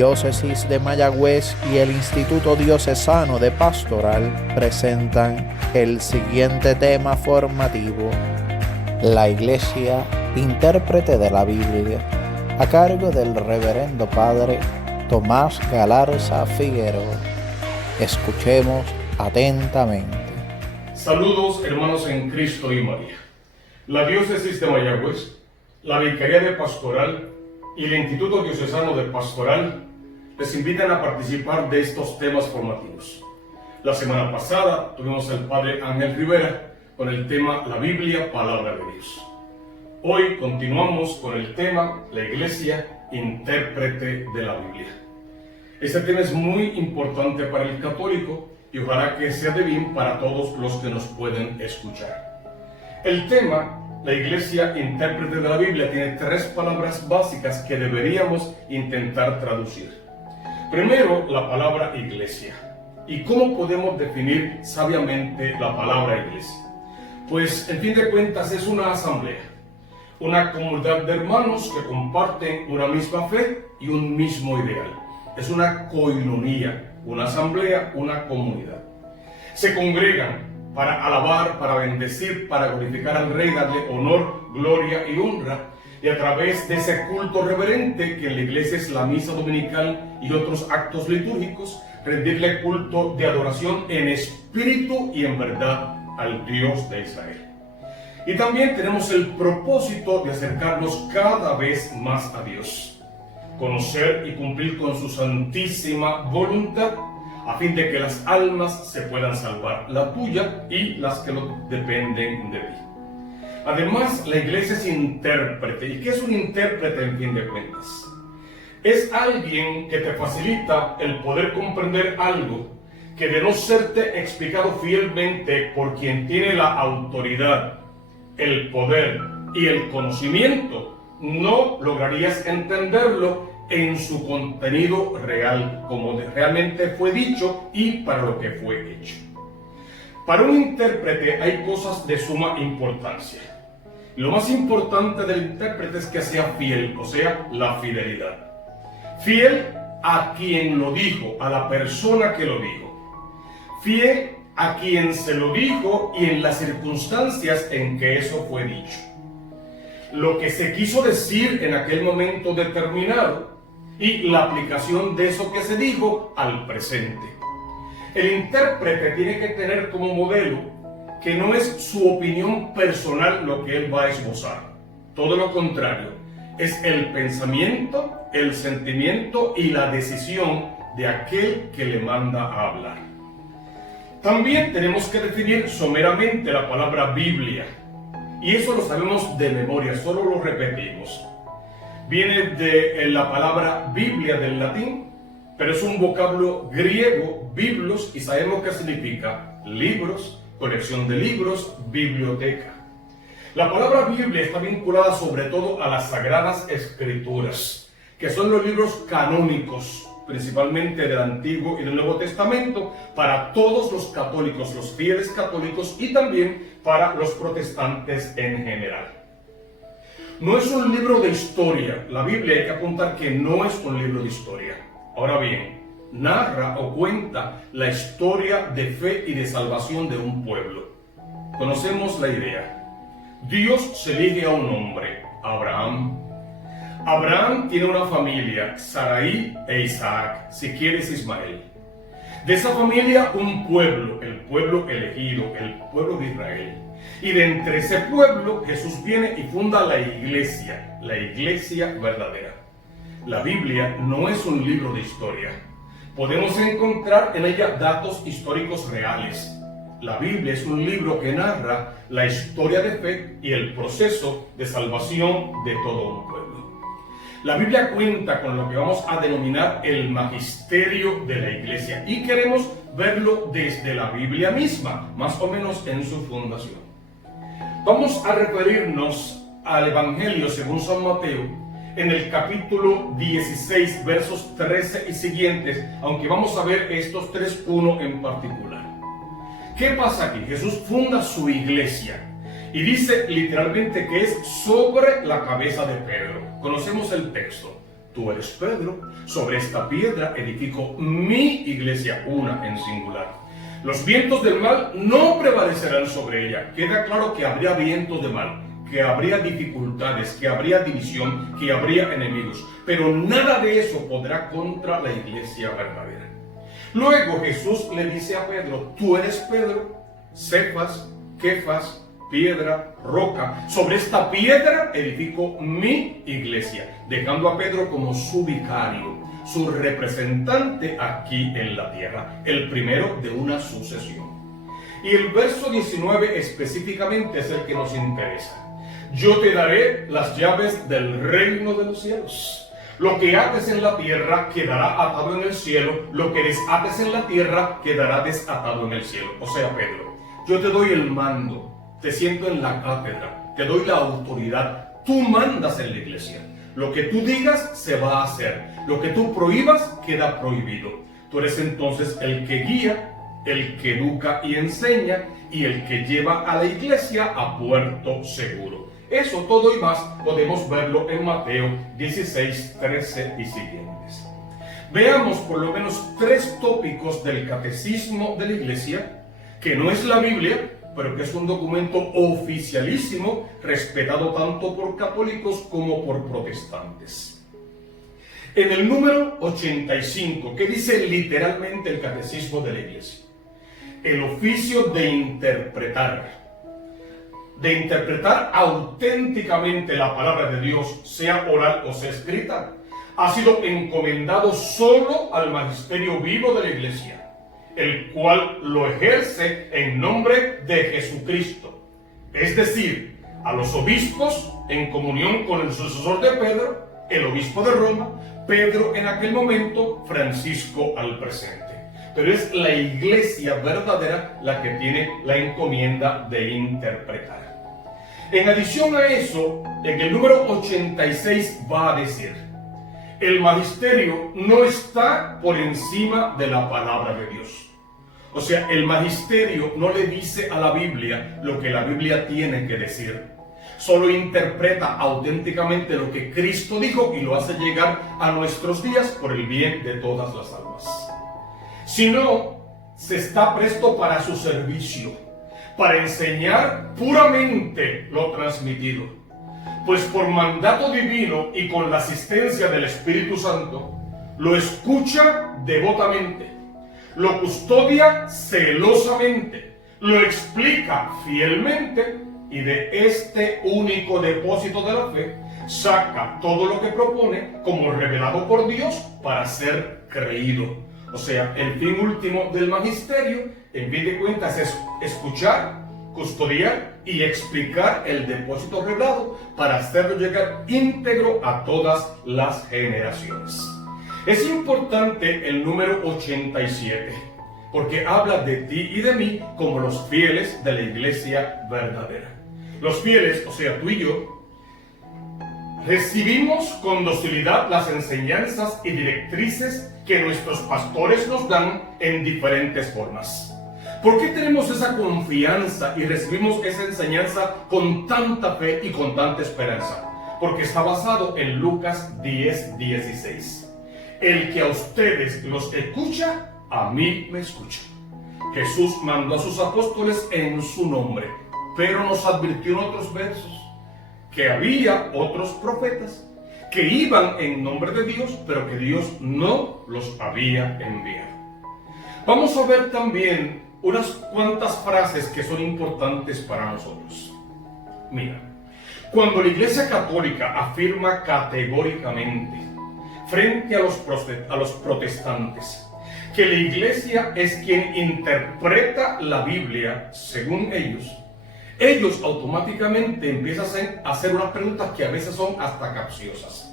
Diócesis de Mayagüez y el Instituto Diocesano de Pastoral presentan el siguiente tema formativo: la Iglesia, intérprete de la Biblia, a cargo del Reverendo Padre Tomás Galarza Figueroa. Escuchemos atentamente. Saludos, hermanos en Cristo y María. La Diócesis de Mayagüez, la Vicaría de Pastoral y el Instituto Diocesano de Pastoral les invitan a participar de estos temas formativos. La semana pasada tuvimos al Padre Ángel Rivera con el tema La Biblia, Palabra de Dios. Hoy continuamos con el tema La Iglesia, intérprete de la Biblia. Este tema es muy importante para el católico y ojalá que sea de bien para todos los que nos pueden escuchar. El tema La Iglesia, intérprete de la Biblia, tiene tres palabras básicas que deberíamos intentar traducir. Primero, la palabra iglesia. ¿Y cómo podemos definir sabiamente la palabra iglesia? Pues, en fin de cuentas, es una asamblea, una comunidad de hermanos que comparten una misma fe y un mismo ideal. Es una koinonía, una asamblea, una comunidad. Se congregan para alabar, para bendecir, para glorificar al Rey, darle honor, gloria y honra. Y a través de ese culto reverente, que en la iglesia es la misa dominical y otros actos litúrgicos, rendirle culto de adoración en espíritu y en verdad al Dios de Israel. Y también tenemos el propósito de acercarnos cada vez más a Dios, conocer y cumplir con su santísima voluntad, a fin de que las almas se puedan salvar, la tuya y las que dependen de ti. Además, la iglesia es intérprete. ¿Y qué es un intérprete en fin de cuentas? Es alguien que te facilita el poder comprender algo que, de no serte explicado fielmente por quien tiene la autoridad, el poder y el conocimiento, no lograrías entenderlo en su contenido real, como realmente fue dicho y para lo que fue hecho. Para un intérprete hay cosas de suma importancia. Lo más importante del intérprete es que sea fiel, o sea, la fidelidad. Fiel a quien lo dijo, a la persona que lo dijo. Fiel a quien se lo dijo y en las circunstancias en que eso fue dicho. Lo que se quiso decir en aquel momento determinado y la aplicación de eso que se dijo al presente. El intérprete tiene que tener como modelo que no es su opinión personal lo que él va a esbozar. Todo lo contrario, es el pensamiento, el sentimiento y la decisión de aquel que le manda a hablar. También tenemos que definir someramente la palabra Biblia. Y eso lo sabemos de memoria, solo lo repetimos. Viene de la palabra Biblia del latín, pero es un vocablo griego, biblos, y sabemos qué significa: libros, colección de libros, biblioteca. La palabra Biblia está vinculada sobre todo a las Sagradas Escrituras, que son los libros canónicos, principalmente del Antiguo y del Nuevo Testamento, para todos los católicos, los fieles católicos, y también para los protestantes en general. No es un libro de historia. La Biblia, hay que apuntar que no es un libro de historia. Ahora bien, narra o cuenta la historia de fe y de salvación de un pueblo. Conocemos la idea. Dios se elige a un hombre, Abraham. Abraham tiene una familia, Sarai e Isaac, si quieres Ismael. De esa familia un pueblo, el pueblo elegido, el pueblo de Israel. Y de entre ese pueblo Jesús viene y funda la iglesia verdadera. La Biblia no es un libro de historia. Podemos encontrar en ella datos históricos reales. La Biblia es un libro que narra la historia de fe y el proceso de salvación de todo un pueblo. La Biblia cuenta con lo que vamos a denominar el magisterio de la iglesia y queremos verlo desde la Biblia misma, más o menos en su fundación. Vamos a referirnos al Evangelio según San Mateo en el capítulo 16, versos 13 y siguientes, aunque vamos a ver estos tres, uno en particular. ¿Qué pasa aquí? Jesús funda su iglesia y dice literalmente que es sobre la cabeza de Pedro. Conocemos el texto. tú eres Pedro, sobre esta piedra edifico mi iglesia, una en singular. Los vientos del mal no prevalecerán sobre ella. Queda claro que habría vientos de mal, que habría dificultades, que habría división, que habría enemigos, pero nada de eso podrá contra la iglesia verdadera. Luego Jesús le dice a Pedro, tú eres Pedro, Cefas, Kefas, piedra, roca. Sobre esta piedra edifico mi iglesia, dejando a Pedro como su vicario, su representante aquí en la tierra, el primero de una sucesión. Y el verso 19 específicamente es el que nos interesa. Yo te daré las llaves del reino de los cielos. Lo que ates en la tierra quedará atado en el cielo, lo que desates en la tierra quedará desatado en el cielo. O sea, Pedro, yo te doy el mando, te siento en la cátedra, te doy la autoridad, tú mandas en la iglesia. Lo que tú digas se va a hacer, lo que tú prohíbas queda prohibido. Tú eres entonces el que guía, el que educa y enseña y el que lleva a la iglesia a puerto seguro. Eso todo y más podemos verlo en Mateo 16, 13 y siguientes. Veamos por lo menos 3 tópicos del catecismo de la iglesia, que no es la Biblia, pero que es un documento oficialísimo, respetado tanto por católicos como por protestantes. En el número 85, ¿qué dice literalmente el catecismo de la iglesia? El oficio de interpretar auténticamente la palabra de Dios, sea oral o sea escrita, ha sido encomendado solo al magisterio vivo de la iglesia, el cual lo ejerce en nombre de Jesucristo, es decir, a los obispos en comunión con el sucesor de Pedro, el obispo de Roma, Pedro en aquel momento, Francisco al presente. Pero es la iglesia verdadera la que tiene la encomienda de interpretar. En adición a eso, en el número 86 va a decir, el magisterio no está por encima de la palabra de Dios. O sea, el magisterio no le dice a la Biblia lo que la Biblia tiene que decir. Solo interpreta auténticamente lo que Cristo dijo y lo hace llegar a nuestros días por el bien de todas las almas. Si no, se está presto para su servicio, para enseñar puramente lo transmitido. Pues por mandato divino y con la asistencia del Espíritu Santo, lo escucha devotamente, lo custodia celosamente, lo explica fielmente y de este único depósito de la fe saca todo lo que propone como revelado por Dios para ser creído. O sea, el fin último del magisterio, en fin de cuentas, es escuchar, custodiar y explicar el depósito revelado para hacerlo llegar íntegro a todas las generaciones. Es importante el número 87, porque habla de ti y de mí como los fieles de la iglesia verdadera. Los fieles, o sea, tú y yo, recibimos con docilidad las enseñanzas y directrices que nuestros pastores nos dan en diferentes formas. ¿Por qué tenemos esa confianza y recibimos esa enseñanza con tanta fe y con tanta esperanza? Porque está basado en Lucas 10:16. El que a ustedes los escucha, a mí me escucha. Jesús mandó a sus apóstoles en su nombre, pero nos advirtió en otros versos que había otros profetas que iban en nombre de Dios, pero que Dios no los había enviado. Vamos a ver también unas cuantas frases que son importantes para nosotros. Mira, cuando la Iglesia Católica afirma categóricamente frente a los protestantes que la Iglesia es quien interpreta la Biblia según ellos automáticamente empiezan a hacer unas preguntas que a veces son hasta capciosas.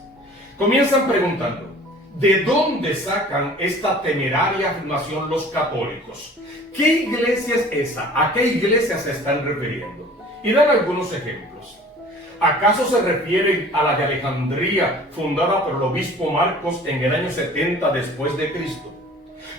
Comienzan preguntando, ¿de dónde sacan esta temeraria afirmación los católicos? ¿Qué iglesia es esa? ¿A qué iglesia se están refiriendo? Y dan algunos ejemplos. ¿Acaso se refieren a la de Alejandría, fundada por el obispo Marcos en el año 70 después de Cristo?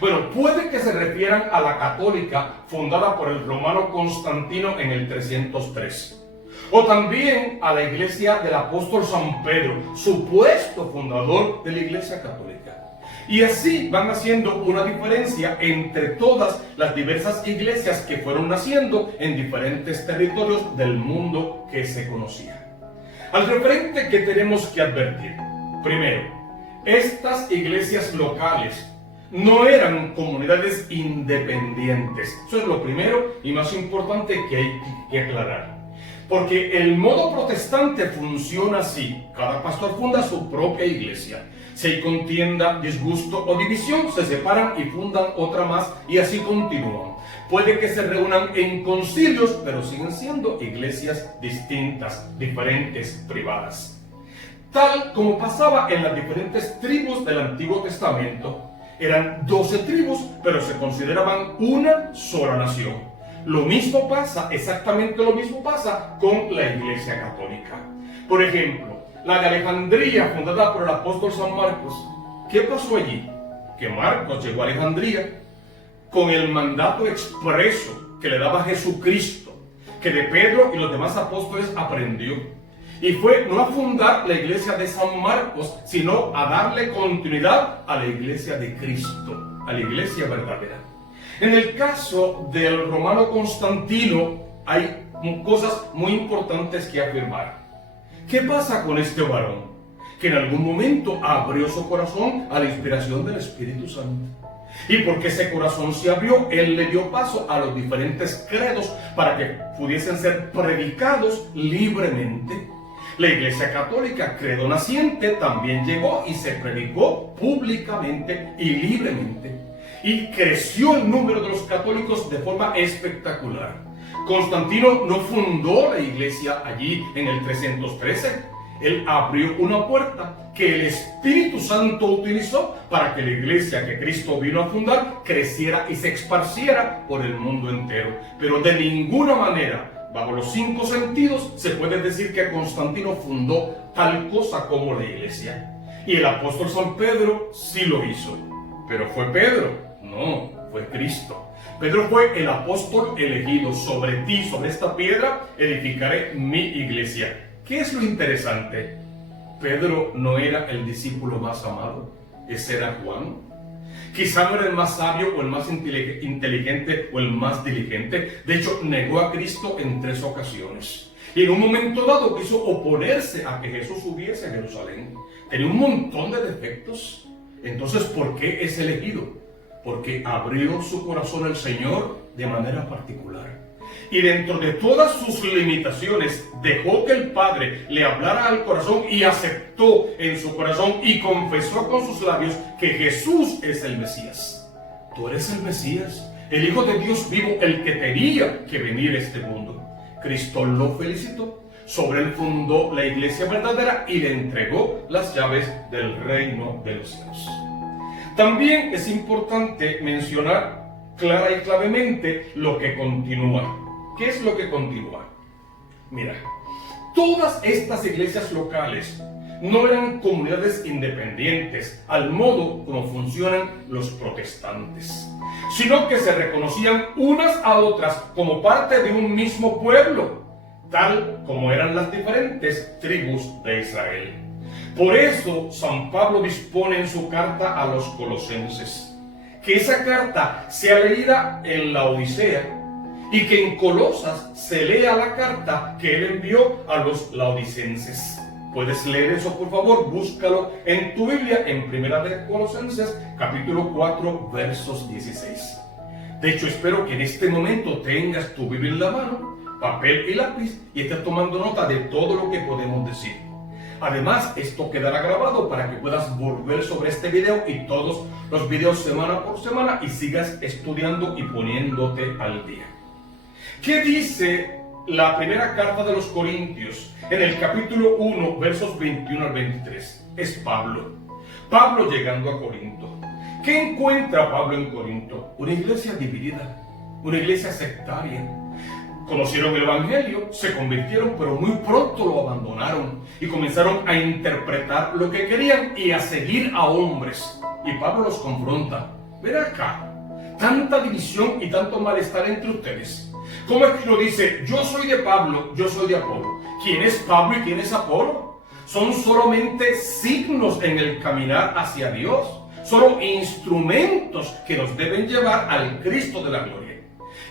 Bueno, puede que se refieran a la católica fundada por el romano Constantino en el 303. O también a la iglesia del apóstol San Pedro, supuesto fundador de la Iglesia Católica. Y así van haciendo una diferencia entre todas las diversas iglesias que fueron naciendo en diferentes territorios del mundo que se conocía. Al referente que tenemos que advertir, primero, estas iglesias locales no eran comunidades independientes. Eso es lo primero y más importante que hay que aclarar. Porque el modo protestante funciona así. Cada pastor funda su propia iglesia. Si hay contienda, disgusto o división, se separan y fundan otra más y así continúan. Puede que se reúnan en concilios, pero siguen siendo iglesias distintas, diferentes, privadas. Tal como pasaba en las diferentes tribus del Antiguo Testamento, eran 12 tribus, pero se consideraban una sola nación. Lo mismo pasa, exactamente lo mismo pasa con la Iglesia Católica. Por ejemplo, la de Alejandría, fundada por el apóstol San Marcos. ¿Qué pasó allí? Que Marcos llegó a Alejandría con el mandato expreso que le daba Jesucristo, que de Pedro y los demás apóstoles aprendió. Y fue no a fundar la iglesia de San Marcos, sino a darle continuidad a la iglesia de Cristo, a la iglesia verdadera. En el caso del romano Constantino hay cosas muy importantes que afirmar. ¿Qué pasa con este varón? Que en algún momento abrió su corazón a la inspiración del Espíritu Santo. Y porque ese corazón se abrió, él le dio paso a los diferentes credos para que pudiesen ser predicados libremente. La Iglesia Católica, credo naciente, también llegó y se predicó públicamente y libremente. Y creció el número de los católicos de forma espectacular. Constantino no fundó la iglesia allí en el 313. Él abrió una puerta que el Espíritu Santo utilizó para que la iglesia que Cristo vino a fundar creciera y se esparciera por el mundo entero. Pero de ninguna manera, bajo los 5 sentidos, se puede decir que Constantino fundó tal cosa como la iglesia. Y el apóstol San Pedro sí lo hizo. Pero ¿fue Pedro? No, fue Cristo. Pedro fue el apóstol elegido. Sobre ti, sobre esta piedra, edificaré mi iglesia. ¿Qué es lo interesante? Pedro no era el discípulo más amado. Ese era Juan. Quizá no era el más sabio o el más inteligente o el más diligente. De hecho, negó a Cristo en 3 ocasiones. Y en un momento dado quiso oponerse a que Jesús subiese a Jerusalén. Tenía un montón de defectos. Entonces, ¿por qué es elegido? Porque abrió su corazón al Señor de manera particular. Y dentro de todas sus limitaciones, dejó que el Padre le hablara al corazón y aceptó en su corazón y confesó con sus labios que Jesús es el Mesías. Tú eres el Mesías, el Hijo de Dios vivo, el que tenía que venir a este mundo. Cristo lo felicitó, sobre él fundó la iglesia verdadera y le entregó las llaves del reino de los cielos. También es importante mencionar clara y clavemente lo que continúa. ¿Qué es lo que continúa? Mira, todas estas iglesias locales no eran comunidades independientes, al modo como funcionan los protestantes, sino que se reconocían unas a otras como parte de un mismo pueblo, tal como eran las diferentes tribus de Israel. Por eso San Pablo dispone en su carta a los colosenses que esa carta sea leída en la Odisea y que en Colosas se lea la carta que él envió a los laodicenses. Puedes leer eso, por favor, búscalo en tu Biblia en Primera de Colosenses, capítulo 4, versos 16. De hecho, espero que en este momento tengas tu Biblia en la mano, papel y lápiz, y estés tomando nota de todo lo que podemos decir. Además, esto quedará grabado para que puedas volver sobre este video y todos los videos semana por semana y sigas estudiando y poniéndote al día. ¿Qué dice la primera carta de los Corintios en el capítulo 1, versos 21 al 23? Es Pablo. Pablo llegando a Corinto. ¿Qué encuentra Pablo en Corinto? Una iglesia dividida, una iglesia sectaria. Conocieron el Evangelio, se convirtieron, pero muy pronto lo abandonaron y comenzaron a interpretar lo que querían y a seguir a hombres. Y Pablo los confronta. Ven acá, tanta división y tanto malestar entre ustedes. ¿Cómo es que uno dice, yo soy de Pablo, yo soy de Apolo? ¿Quién es Pablo y quién es Apolo? Son solamente signos en el caminar hacia Dios. Solo instrumentos que nos deben llevar al Cristo de la gloria.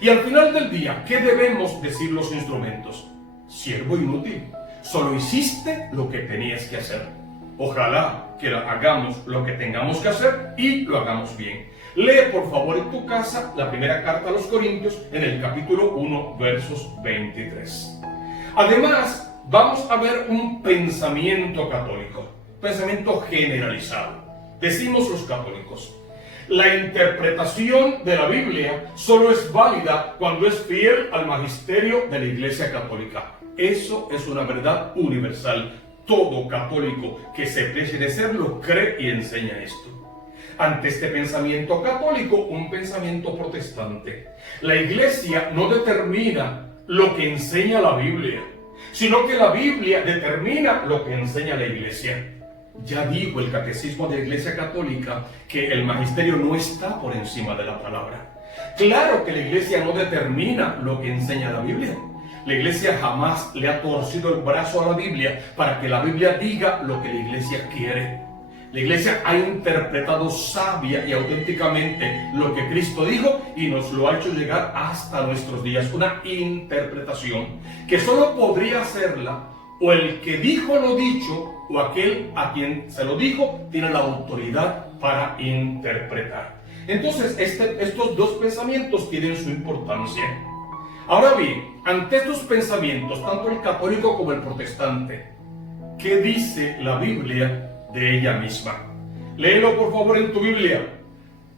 Y al final del día, ¿qué debemos decir los instrumentos? Siervo inútil, solo hiciste lo que tenías que hacer. Ojalá que hagamos lo que tengamos que hacer y lo hagamos bien. Lee por favor en tu casa la primera carta a los Corintios en el capítulo 1, versos 23. Además, vamos a ver un pensamiento católico, pensamiento generalizado. Decimos los católicos, la interpretación de la Biblia solo es válida cuando es fiel al magisterio de la Iglesia Católica. Eso es una verdad universal. Todo católico que se precie de serlo cree y enseña esto. Ante este pensamiento católico, un pensamiento protestante, la Iglesia no determina lo que enseña la Biblia, sino que la Biblia determina lo que enseña la Iglesia. Ya dijo el Catecismo de la Iglesia Católica que el magisterio no está por encima de la palabra. Claro que la Iglesia no determina lo que enseña la Biblia. La Iglesia jamás le ha torcido el brazo a la Biblia para que la Biblia diga lo que la Iglesia quiere. La Iglesia ha interpretado sabia y auténticamente lo que Cristo dijo y nos lo ha hecho llegar hasta nuestros días. Una interpretación que solo podría hacerla o el que dijo lo dicho o aquel a quien se lo dijo tiene la autoridad para interpretar. Entonces, estos dos pensamientos tienen su importancia. Ahora bien, ante estos pensamientos, tanto el católico como el protestante, ¿qué dice la Biblia de ella misma? Léelo por favor en tu Biblia.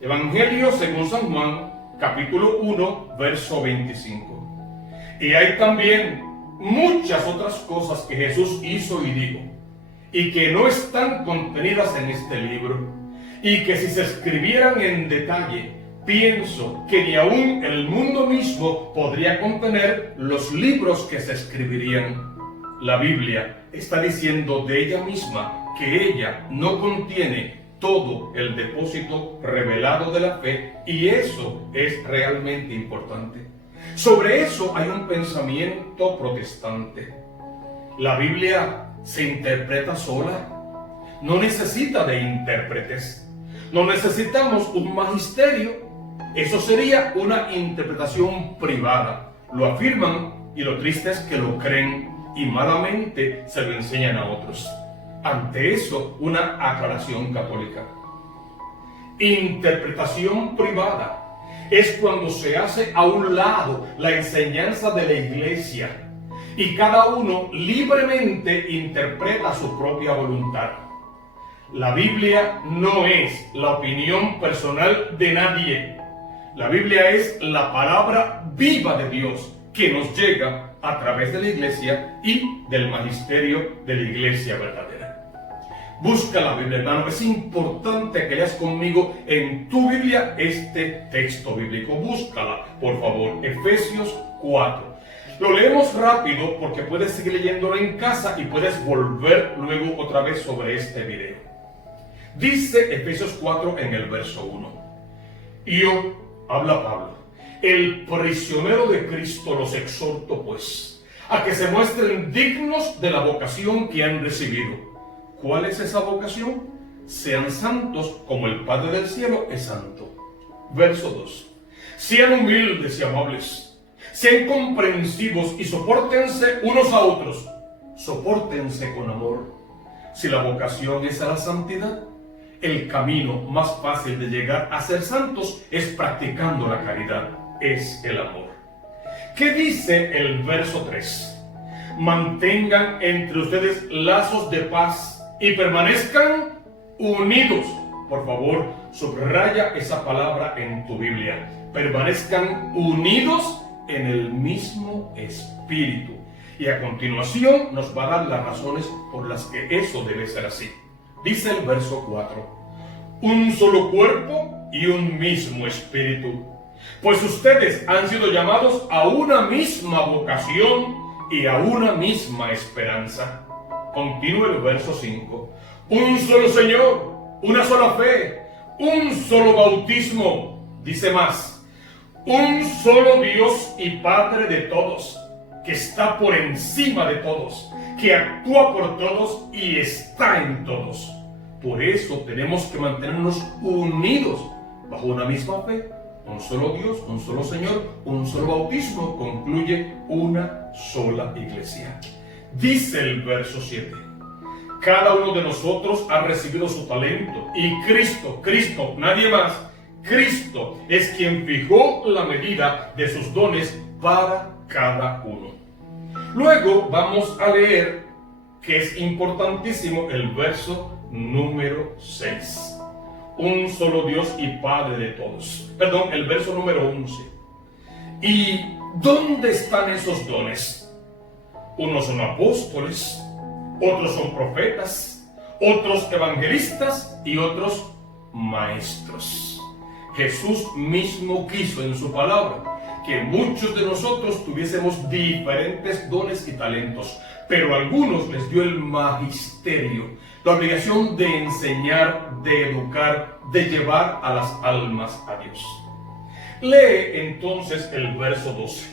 Evangelio según San Juan, capítulo 1, verso 25. Y hay también muchas otras cosas que Jesús hizo y dijo, y que no están contenidas en este libro, y que si se escribieran en detalle, pienso que ni aún el mundo mismo podría contener los libros que se escribirían. La Biblia está diciendo de ella misma que ella no contiene todo el depósito revelado de la fe, y eso es realmente importante. Sobre eso hay un pensamiento protestante. La Biblia se interpreta sola, no necesita de intérpretes, no necesitamos un magisterio. Eso sería una interpretación privada. Lo afirman y lo triste es que lo creen y malamente se lo enseñan a otros. Ante eso, una aclaración católica. Interpretación privada es cuando se hace a un lado la enseñanza de la Iglesia y cada uno libremente interpreta su propia voluntad. La Biblia no es la opinión personal de nadie. La Biblia es la palabra viva de Dios que nos llega a través de la Iglesia y del magisterio de la Iglesia verdadera. Busca la Biblia, hermano. Es importante que leas conmigo en tu Biblia este texto bíblico. Búscala, por favor. Efesios 4. Lo leemos rápido porque puedes seguir leyéndolo en casa y puedes volver luego otra vez sobre este video. Dice Efesios 4 en el verso 1. Y yo, habla Pablo, el prisionero de Cristo, los exhorto pues a que se muestren dignos de la vocación que han recibido. ¿Cuál es esa vocación? Sean santos como el Padre del cielo es santo. Verso 2. Sean humildes y amables, sean comprensivos y sopórtense unos a otros. Sopórtense con amor. Si la vocación es a la santidad, el camino más fácil de llegar a ser santos es practicando la caridad, es el amor. ¿Qué dice el verso 3? Mantengan entre ustedes lazos de paz y permanezcan unidos. Por favor, subraya esa palabra en tu Biblia. Permanezcan unidos en el mismo espíritu. Y a continuación nos va a dar las razones por las que eso debe ser así. Dice el verso 4. Un solo cuerpo y un mismo espíritu. Pues ustedes han sido llamados a una misma vocación y a una misma esperanza. Continúa el verso 5. Un solo Señor, una sola fe, un solo bautismo. Dice más. un solo Dios y Padre de todos, que está por encima de todos, que actúa por todos y está en todos. Por eso tenemos que mantenernos unidos bajo una misma fe. Un solo Dios, un solo Señor, un solo bautismo concluye una sola iglesia. Dice el verso 7. Cada uno de nosotros ha recibido su talento y Cristo, nadie más, Cristo es quien fijó la medida de sus dones para cada uno. Luego vamos a leer, que es importantísimo, el verso número 6. Un solo Dios y Padre de todos. Perdón, el verso número 11. ¿Y dónde están esos dones? Unos son apóstoles, otros son profetas, otros evangelistas y otros maestros. Jesús mismo quiso en su palabra que muchos de nosotros tuviésemos diferentes dones y talentos, pero a algunos les dio el magisterio, la obligación de enseñar, de educar, de llevar a las almas a Dios. Lee entonces el verso 12.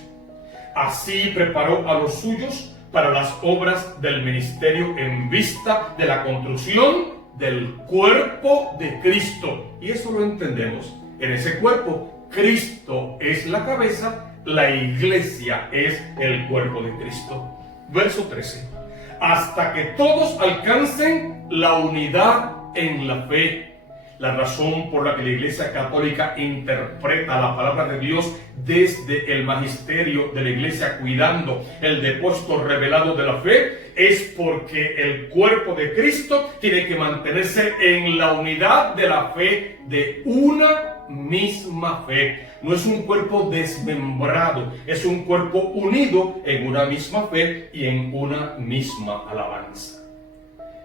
Así preparó a los suyos para las obras del ministerio en vista de la construcción del cuerpo de Cristo. Y eso lo entendemos. En ese cuerpo, Cristo es la cabeza, la iglesia es el cuerpo de Cristo. Verso 13. Hasta que todos alcancen la unidad en la fe. La razón por la que la Iglesia Católica interpreta la palabra de Dios desde el magisterio de la Iglesia, cuidando el depósito revelado de la fe, es porque el cuerpo de Cristo tiene que mantenerse en la unidad de la fe, de una misma fe. No es un cuerpo desmembrado, es un cuerpo unido en una misma fe y en una misma alabanza.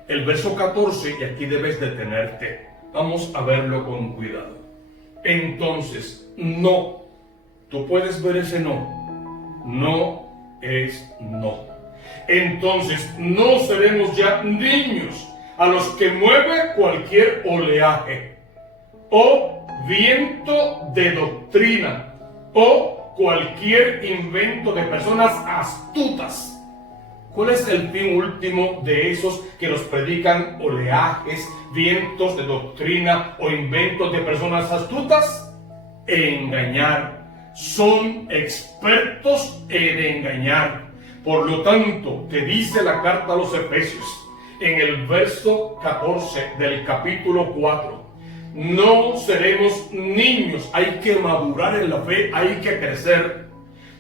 El verso 14, y aquí debes detenerte. Vamos a verlo con cuidado. Entonces, no. Tú puedes ver ese no. No es no. Entonces, no seremos ya niños a los que mueve cualquier oleaje, o viento de doctrina, o cualquier invento de personas astutas. ¿Cuál es el fin último de esos que nos predican oleajes, vientos de doctrina o inventos de personas astutas? Engañar. Son expertos en engañar. Por lo tanto, te dice la carta a los Efesios, en el verso 14 del capítulo 4, no seremos niños, hay que madurar en la fe, hay que crecer.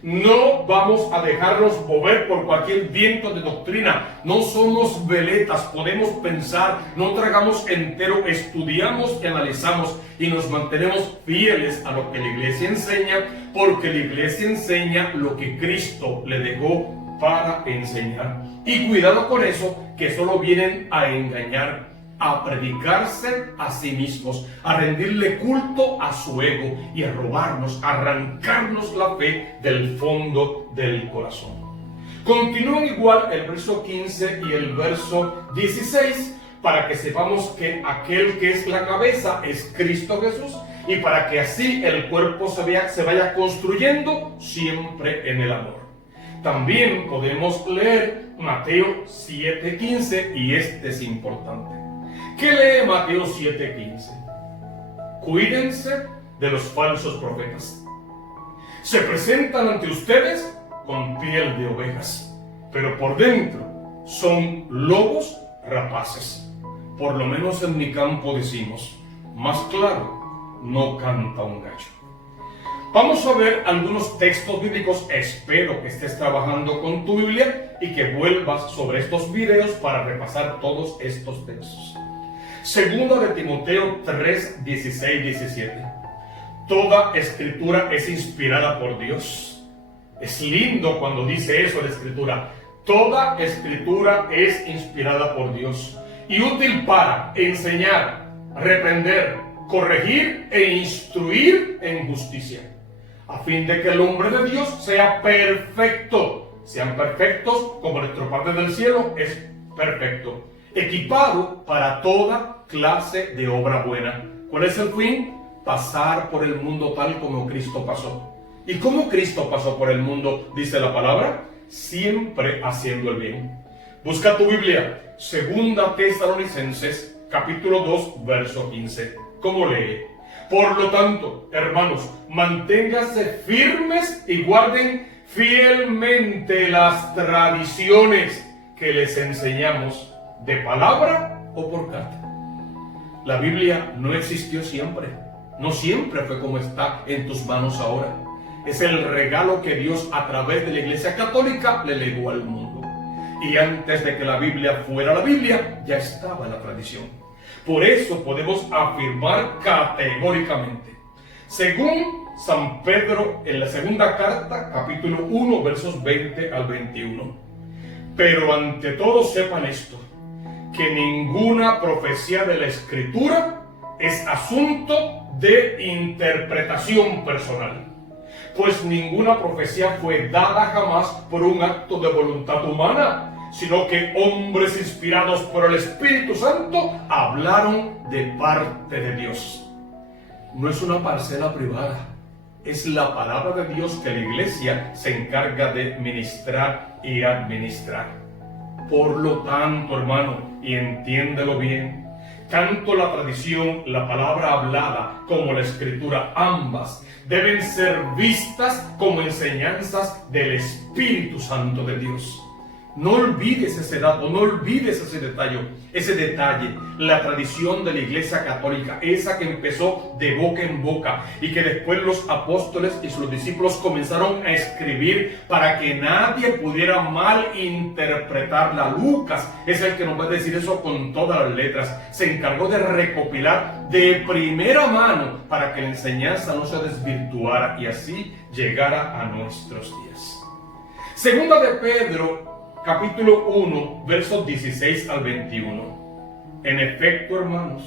No vamos a dejarnos mover por cualquier viento de doctrina. No somos veletas, podemos pensar, no tragamos entero, estudiamos y analizamos y nos mantenemos fieles a lo que la iglesia enseña, porque la iglesia enseña lo que Cristo le dejó para enseñar. Y cuidado con eso, que solo vienen a engañar, a predicarse a sí mismos, a rendirle culto a su ego y a robarnos, a arrancarnos la fe del fondo del corazón. Continúan igual el verso 15 y el verso 16 para que sepamos que aquel que es la cabeza es Cristo Jesús y para que así el cuerpo se vaya construyendo siempre en el amor. También podemos leer Mateo 7:15 y este es importante. ¿Qué lee Mateo 7:15? Cuídense de los falsos profetas. Se presentan ante ustedes con piel de ovejas, pero por dentro son lobos rapaces. Por lo menos en mi campo decimos, más claro, no canta un gallo. Vamos a ver algunos textos bíblicos. Espero que estés trabajando con tu Biblia y que vuelvas sobre estos videos para repasar todos estos textos. Segunda de Timoteo 3, 16, 17. Toda escritura es inspirada por Dios. Es lindo cuando dice eso la escritura. Toda escritura es inspirada por Dios y útil para enseñar, reprender, corregir e instruir en justicia, a fin de que el hombre de Dios sea perfecto. Sean perfectos como nuestro Padre del cielo es perfecto, equipado para toda clase de obra buena. ¿Cuál es el fin? Pasar por el mundo tal como Cristo pasó. ¿Y cómo Cristo pasó por el mundo? Dice la palabra, siempre haciendo el bien. Busca tu Biblia, Segunda Tesalonicenses, capítulo 2, verso 15. ¿Cómo lee? Por lo tanto, hermanos, manténganse firmes y guarden fielmente las tradiciones que les enseñamos, de palabra o por carta. La Biblia no existió siempre. No siempre fue como está en tus manos ahora. Es el regalo que Dios a través de la Iglesia Católica le legó al mundo. Y antes de que la Biblia fuera la Biblia, ya estaba la tradición. Por eso podemos afirmar categóricamente, según San Pedro en la segunda carta, capítulo 1, versos 20 al 21. Pero ante todo sepan esto, que ninguna profecía de la Escritura es asunto de interpretación personal, pues ninguna profecía fue dada jamás por un acto de voluntad humana, sino que hombres inspirados por el Espíritu Santo hablaron de parte de Dios. No es una parcela privada, es la palabra de Dios que la Iglesia se encarga de ministrar y administrar. Por lo tanto, hermano, y entiéndelo bien, tanto la tradición, la palabra hablada, como la Escritura, ambas deben ser vistas como enseñanzas del Espíritu Santo de Dios. No olvides ese dato, no olvides ese detalle, la tradición de la Iglesia Católica, esa que empezó de boca en boca y que después los apóstoles y sus discípulos comenzaron a escribir para que nadie pudiera mal interpretarla. Lucas es el que nos va a decir eso con todas las letras. Se encargó de recopilar de primera mano para que la enseñanza no se desvirtuara y así llegara a nuestros días. Segunda de Pedro, capítulo 1, versos 16 al 21. En efecto, hermanos,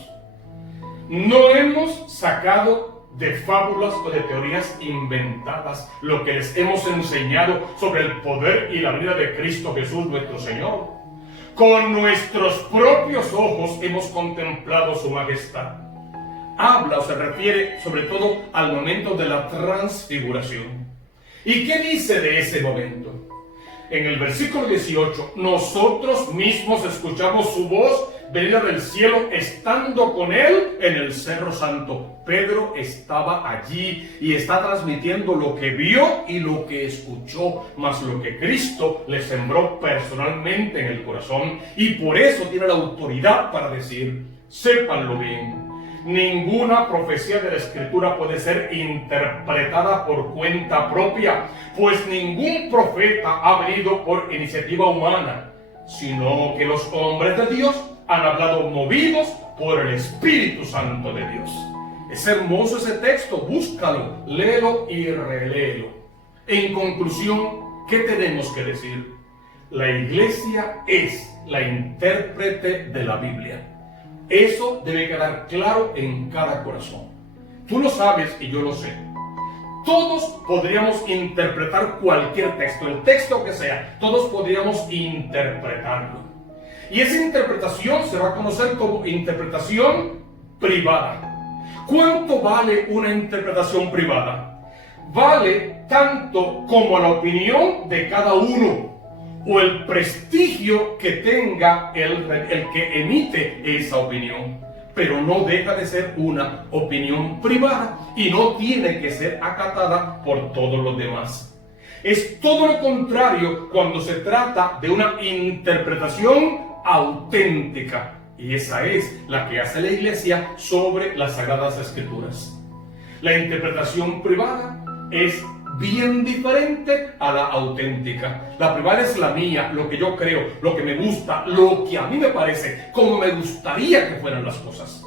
no hemos sacado de fábulas o de teorías inventadas lo que les hemos enseñado sobre el poder y la vida de Cristo Jesús nuestro Señor. Con nuestros propios ojos hemos contemplado su majestad. Habla o se refiere sobre todo al momento de la transfiguración. ¿Y qué dice de ese momento? En el versículo 18, nosotros mismos escuchamos su voz venida del cielo estando con él en el Cerro Santo. Pedro estaba allí y está transmitiendo lo que vio y lo que escuchó, más lo que Cristo le sembró personalmente en el corazón. Y por eso tiene la autoridad para decir, sépanlo bien. Ninguna profecía de la Escritura puede ser interpretada por cuenta propia, pues ningún profeta ha venido por iniciativa humana, sino que los hombres de Dios han hablado movidos por el Espíritu Santo de Dios. Es hermoso ese texto, búscalo, léelo y reléelo. En conclusión, ¿qué tenemos que decir? La Iglesia es la intérprete de la Biblia. Eso debe quedar claro en cada corazón. Tú lo sabes y yo lo sé. Todos podríamos interpretar cualquier texto, el texto que sea, todos podríamos interpretarlo. Y esa interpretación se va a conocer como interpretación privada. ¿Cuánto vale una interpretación privada? Vale tanto como la opinión de cada uno, o el prestigio que tenga el que emite esa opinión, pero no deja de ser una opinión privada y no tiene que ser acatada por todos los demás. Es todo lo contrario cuando se trata de una interpretación auténtica, y esa es la que hace la Iglesia sobre las Sagradas Escrituras. La interpretación privada es bien diferente a la auténtica. La privada es la mía, lo que yo creo, lo que me gusta, lo que a mí me parece, como me gustaría que fueran las cosas.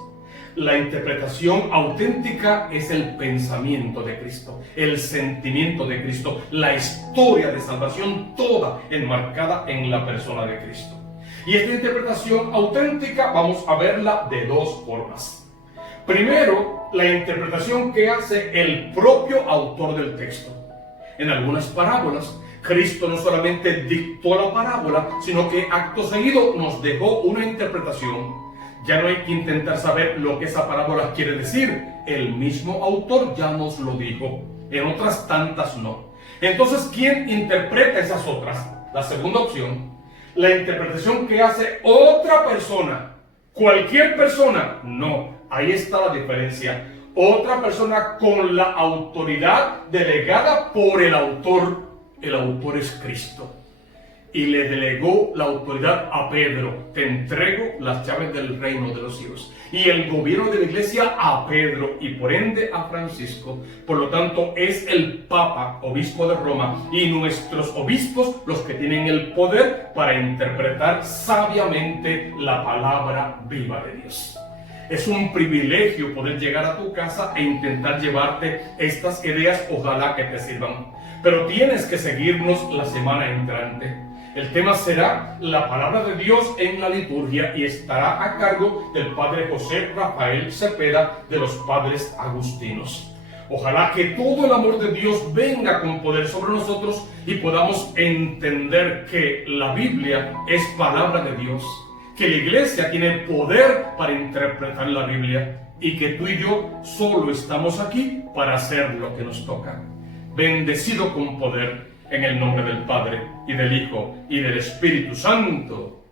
La interpretación auténtica es el pensamiento de Cristo, el sentimiento de Cristo, la historia de salvación toda enmarcada en la persona de Cristo. Y esta interpretación auténtica vamos a verla de dos formas. Primero, la interpretación que hace el propio autor del texto. En algunas parábolas, Cristo no solamente dictó la parábola, sino que acto seguido nos dejó una interpretación. Ya no hay que intentar saber lo que esa parábola quiere decir. El mismo autor ya nos lo dijo. en otras tantas no. Entonces, ¿quién interpreta esas otras? La segunda opción, la interpretación que hace otra persona. ¿Cualquier persona? No, ahí está la diferencia. Otra persona con la autoridad delegada por el autor. El autor es Cristo. Y le delegó la autoridad a Pedro. Te entrego las llaves del reino de los cielos. Y el gobierno de la iglesia a Pedro y por ende a Francisco. Por lo tanto, es el Papa, obispo de Roma, y nuestros obispos los que tienen el poder para interpretar sabiamente la palabra viva de Dios. Es un privilegio poder llegar a tu casa e intentar llevarte estas ideas, ojalá que te sirvan. Pero tienes que seguirnos la semana entrante. El tema será la palabra de Dios en la liturgia y estará a cargo del padre José Rafael Cepeda de los padres agustinos. Ojalá que todo el amor de Dios venga con poder sobre nosotros y podamos entender que la Biblia es palabra de Dios, que la iglesia tiene poder para interpretar la Biblia y que tú y yo solo estamos aquí para hacer lo que nos toca. Bendecido con poder en el nombre del Padre, y del Hijo, y del Espíritu Santo.